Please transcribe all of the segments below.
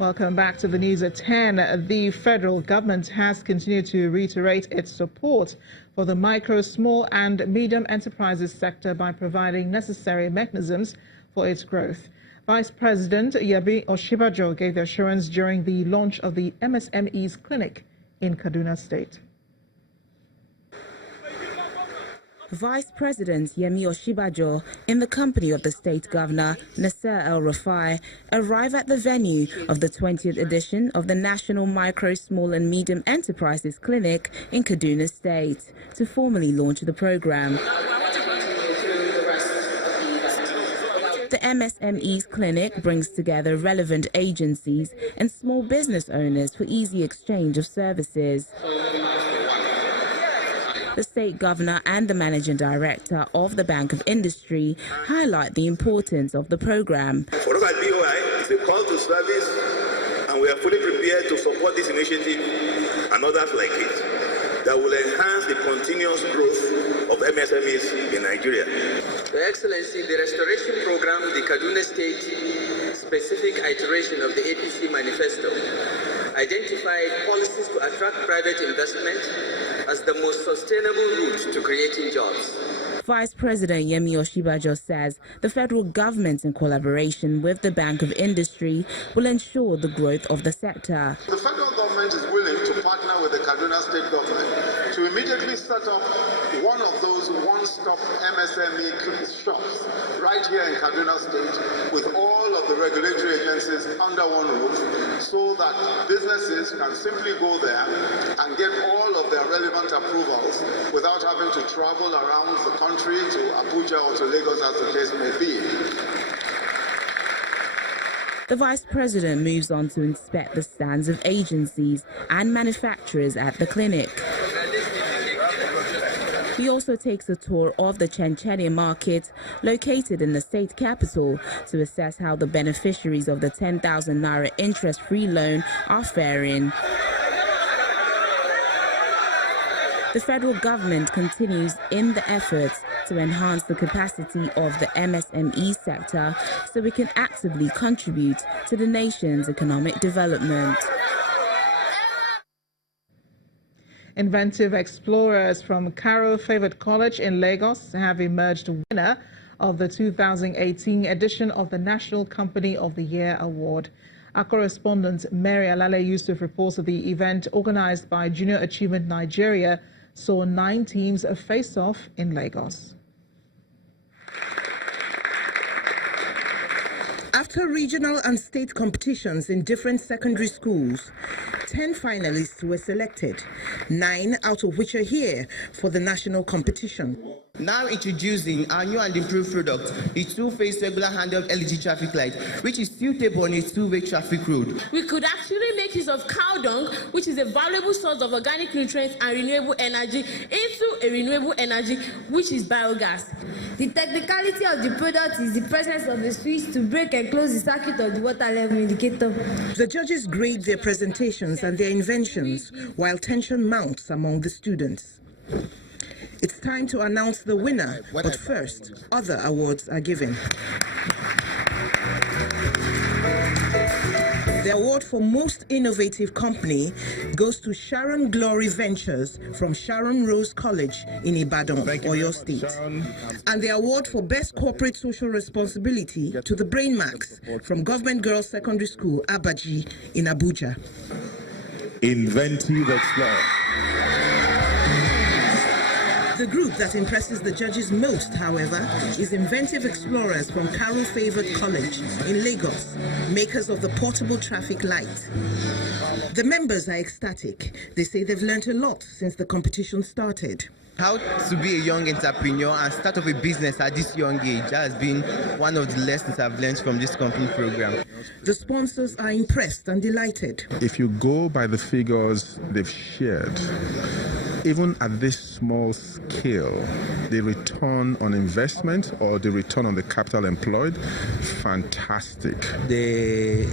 Welcome back to the news at 10. The federal government has continued to reiterate its support for the micro, small and medium enterprises sector by providing necessary mechanisms for its growth. Vice President Yemi Osinbajo gave the assurance during the launch of the MSMEs clinic in Kaduna State. Vice President Yemi Osinbajo, in the company of the State Governor Nasser El-Rufai, arrived at the venue of the 20th edition of the National Micro, Small and Medium Enterprises Clinic in Kaduna State to formally launch the program. The MSMEs Clinic brings together relevant agencies and small business owners for easy exchange of services. The State Governor and the Managing Director of the Bank of Industry highlight the importance of the program. For us at BOI, it's a call to service, and we are fully prepared to support this initiative and others like it that will enhance the continuous growth of MSMEs in Nigeria. Your Excellency, the restoration program, the Kaduna State specific iteration of the APC manifesto, identified policies to attract private investment as the most sustainable route to creating jobs. Vice President Yemi Osinbajo says the federal government, in collaboration with the Bank of Industry, will ensure the growth of the sector. The federal government is willing to partner with the Kaduna State government to immediately set up one of those one-stop MSME shops right here in Kaduna State with all of the regulatory agencies under one roof, so that businesses can simply go there and get all of their relevant approvals without having to travel around the country to Abuja or to Lagos, as the case may be. The Vice President moves on to inspect the stands of agencies and manufacturers at the clinic. He also takes a tour of the Chenchenia market located in the state capital to assess how the beneficiaries of the 10,000 naira interest-free loan are faring. The federal government continues in the efforts to enhance the capacity of the MSME sector so we can actively contribute to the nation's economic development. Inventive explorers from Karo Favored College in Lagos have emerged winner of the 2018 edition of the National Company of the Year Award. Our correspondent Mary Alale Yusuf reports that the event, organized by Junior Achievement Nigeria, saw 9 teams face off in Lagos. After regional and state competitions in different secondary schools, 10 finalists were selected, 9 out of which are here for the national competition. Now introducing our new and improved product, the two-phase regular handheld LED traffic light, which is suitable on a two-way traffic road. We could actually make use of cow dung, which is a valuable source of organic nutrients and renewable energy, into a renewable energy, which is biogas. The technicality of the product is the presence of a switch to break and close the circuit of the water level indicator. The judges grade their presentations and their inventions, while tension mounts among the students. It's time to announce the winner, but first, other awards are given. The award for Most Innovative Company goes to Sharon Glory Ventures from Sharon Rose College in Ibadan, Oyo State. And the award for Best Corporate Social Responsibility to the Brain Max from Government Girls Secondary School, Abaji, in Abuja. Inventive Explorer. The group that impresses the judges most, however, is Inventive Explorers from Karo Favored College in Lagos, makers of the portable traffic light. The members are ecstatic. They say they've learned a lot since the competition started. How to be a young entrepreneur and start up a business at this young age has been one of the lessons I've learned from this company program. The sponsors are impressed and delighted. If you go by the figures they've shared, even at this small scale, the return on investment or the return on the capital employed, fantastic. The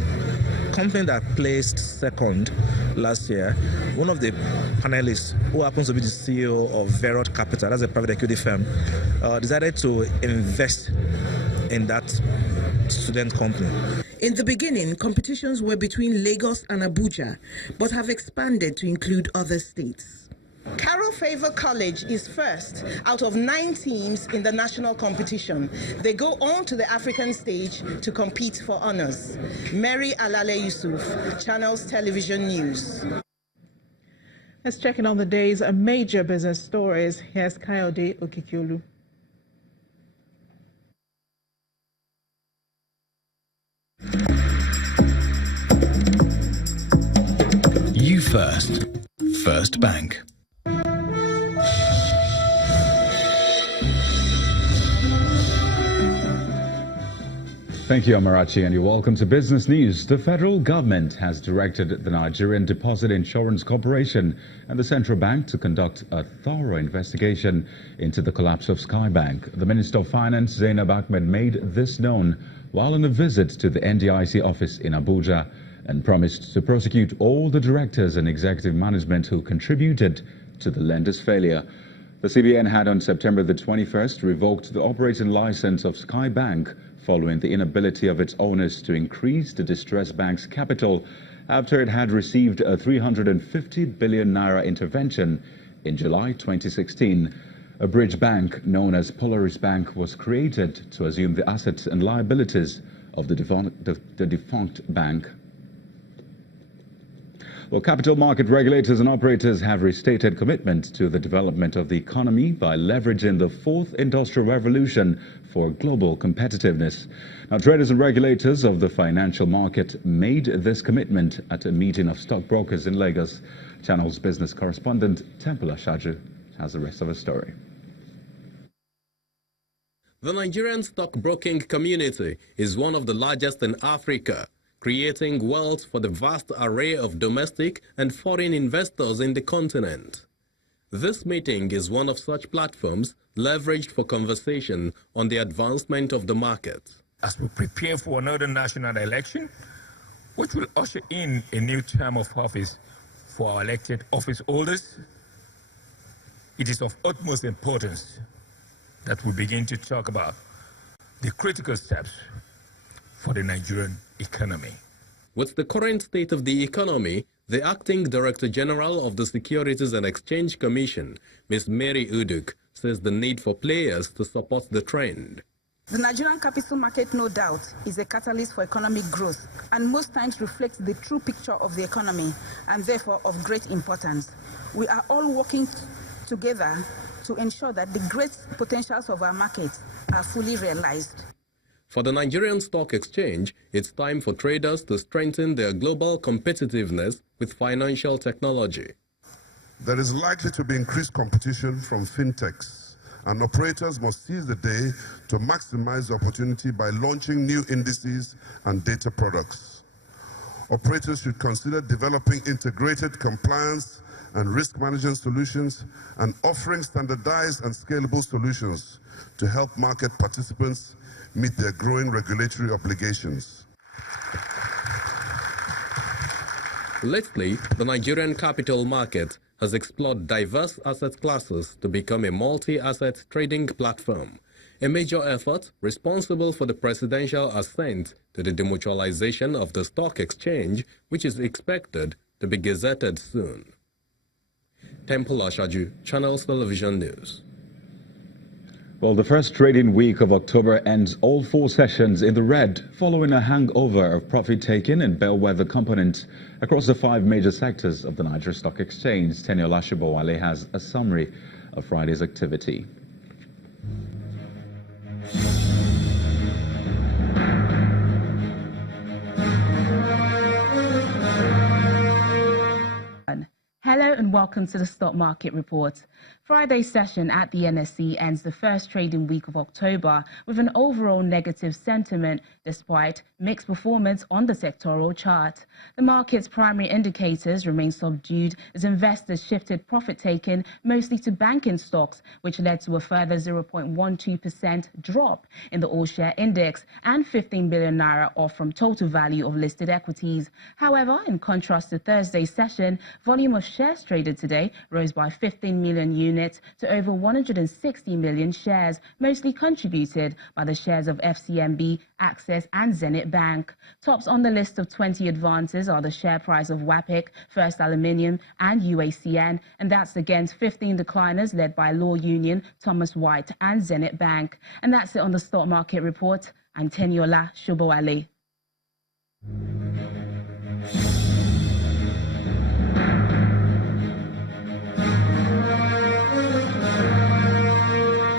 company that placed second last year, one of the panelists, who happens to be the CEO of Verot Capital, that's a private equity firm, decided to invest in that student company. In the beginning, competitions were between Lagos and Abuja, but have expanded to include other states. Carol Favor College is first out of 9 teams in the national competition. They go on to the African stage to compete for honors. Mary Alale Yusuf, Channels Television News. Let's check in on the day's major business stories. Here's Kayode Okikiolu. You First. First Bank. Thank you, Amarachi, and you're welcome to Business News. The federal government has directed the Nigerian Deposit Insurance Corporation and the central bank to conduct a thorough investigation into the collapse of Skybank. The Minister of Finance, Zainab Ahmed, made this known while on a visit to the NDIC office in Abuja and promised to prosecute all the directors and executive management who contributed to the lender's failure. The CBN had on September the 21st revoked the operating license of Skybank following the inability of its owners to increase the distressed bank's capital after it had received a 350 billion naira intervention in July 2016. A bridge bank known as Polaris Bank was created to assume the assets and liabilities of the defunct bank. Well, capital market regulators and operators have restated commitment to the development of the economy by leveraging the fourth industrial revolution for global competitiveness. Now, traders and regulators of the financial market made this commitment at a meeting of stockbrokers in Lagos. Channel's business correspondent Temple Ashaju has the rest of the story. The Nigerian stockbroking community is one of the largest in Africa, creating wealth for the vast array of domestic and foreign investors in the continent. This meeting is one of such platforms leveraged for conversation on the advancement of the market. As we prepare for another national election, which will usher in a new term of office for our elected office holders, it is of utmost importance that we begin to talk about the critical steps for the Nigerian economy. With the current state of the economy, the Acting Director General of the Securities and Exchange Commission, Ms. Mary Uduk, says the need for players to support the trend. The Nigerian capital market, no doubt, is a catalyst for economic growth and most times reflects the true picture of the economy and therefore of great importance. We are all working together to ensure that the great potentials of our market are fully realized. For the Nigerian Stock Exchange, it's time for traders to strengthen their global competitiveness with financial technology. There is likely to be increased competition from fintechs, and operators must seize the day to maximize the opportunity by launching new indices and data products. Operators should consider developing integrated compliance and risk management solutions and offering standardized and scalable solutions to help market participants meet their growing regulatory obligations. Lately, the Nigerian capital market has explored diverse asset classes to become a multi-asset trading platform, a major effort responsible for the presidential assent to the demutualization of the stock exchange, which is expected to be gazetted soon. Temple Ashaju, Channels Television News. Well, the first trading week of October ends all 4 sessions in the red, following a hangover of profit-taking and bellwether components across the 5 major sectors of the Nigeria Stock Exchange. Teniola Shibowale has a summary of Friday's activity. Hello and welcome to the Stock Market Report. Friday's session at the NSE ends the first trading week of October with an overall negative sentiment despite mixed performance on the sectoral chart. The market's primary indicators remain subdued as investors shifted profit-taking mostly to banking stocks, which led to a further 0.12% drop in the all-share index and 15 billion naira off from total value of listed equities. However, in contrast to Thursday's session, volume of shares traded traded today rose by 15 million units to over 160 million shares, mostly contributed by the shares of FCMB, Access and Zenith Bank. Tops on the list of 20 advances are the share price of WAPIC, First Aluminium and UACN, and that's against 15 decliners led by Law Union, Thomas White and Zenith Bank. And that's it on the stock market report. I'm Teniola Shobowale.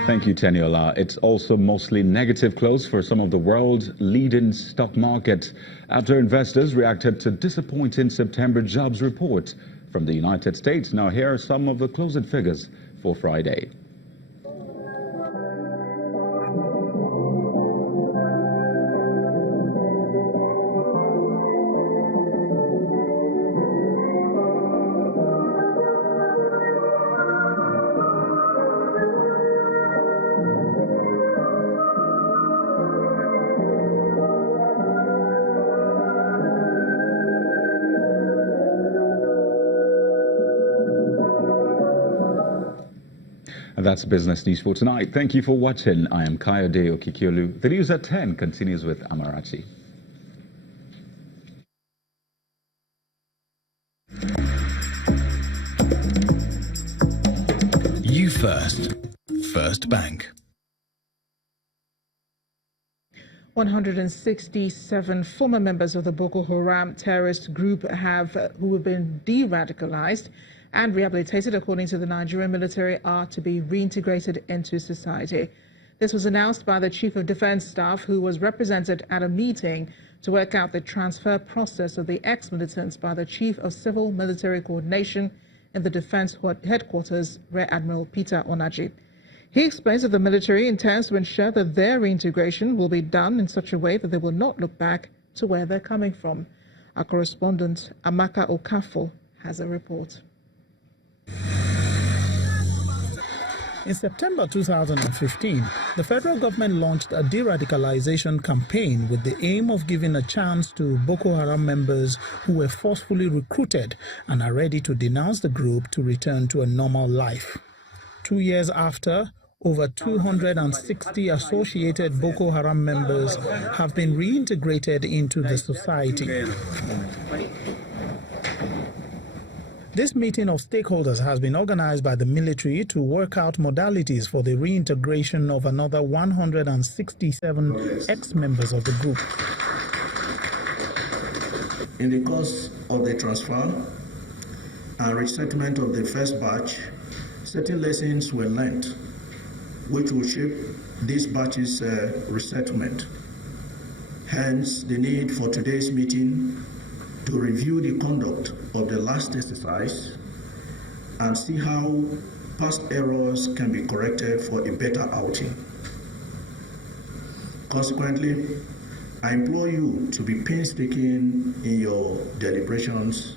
Thank you, Teniola. It's also mostly negative close for some of the world's leading stock markets after investors reacted to disappointing September jobs report from the United States. Now, here are some of the closing figures for Friday. And that's Business News for tonight. Thank you for watching. I am Kayode Okikiolu. The news at 10 continues with Amarachi. You First. First Bank. 167 former members of the Boko Haram terrorist group who have been de-radicalized and rehabilitated, according to the Nigerian military, are to be reintegrated into society. This was announced by the Chief of Defense Staff, who was represented at a meeting to work out the transfer process of the ex-militants by the Chief of Civil Military Coordination in the Defense Headquarters, Rear Admiral Peter Onaji. He explains that the military intends to ensure that their reintegration will be done in such a way that they will not look back to where they're coming from. Our correspondent, Amaka Okafo, has a report. In September 2015, the federal government launched a de-radicalization campaign with the aim of giving a chance to Boko Haram members who were forcefully recruited and are ready to denounce the group to return to a normal life. 2 years after, over 260 associated Boko Haram members have been reintegrated into the society. This meeting of stakeholders has been organized by the military to work out modalities for the reintegration of another 167 ex-members of the group. In the course of the transfer and resettlement of the first batch, certain lessons were learned, which will shape this batch's resettlement. Hence, the need for today's meeting to review the conduct of the last exercise and see how past errors can be corrected for a better outing. Consequently, I implore you to be painstaking in your deliberations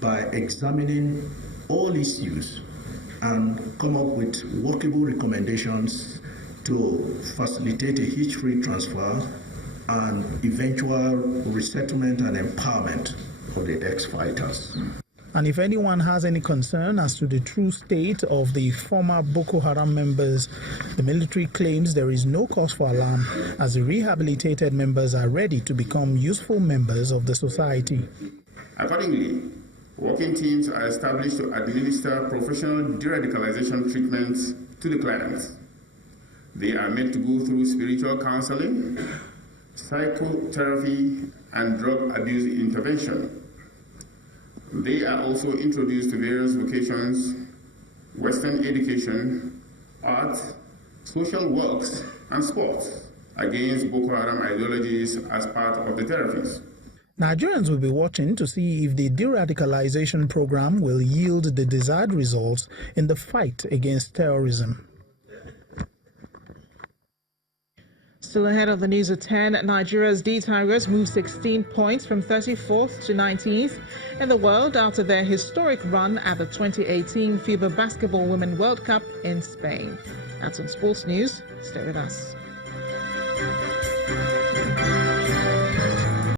by examining all issues and come up with workable recommendations to facilitate a hitch-free transfer and eventual resettlement and empowerment of the ex-fighters. And if anyone has any concern as to the true state of the former Boko Haram members, the military claims there is no cause for alarm, as the rehabilitated members are ready to become useful members of the society. Accordingly, working teams are established to administer professional de-radicalization treatments to the clients. They are made to go through spiritual counseling, psychotherapy, and drug abuse intervention. They are also introduced to various vocations, Western education, art, social works, and sports against Boko Haram ideologies as part of the therapies. Nigerians will be watching to see if the de-radicalization program will yield the desired results in the fight against terrorism. Still ahead of the news at 10, Nigeria's D-Tigers moved 16 points from 34th to 19th in the world after their historic run at the 2018 FIBA Basketball Women World Cup in Spain. That's on Sports News. Stay with us.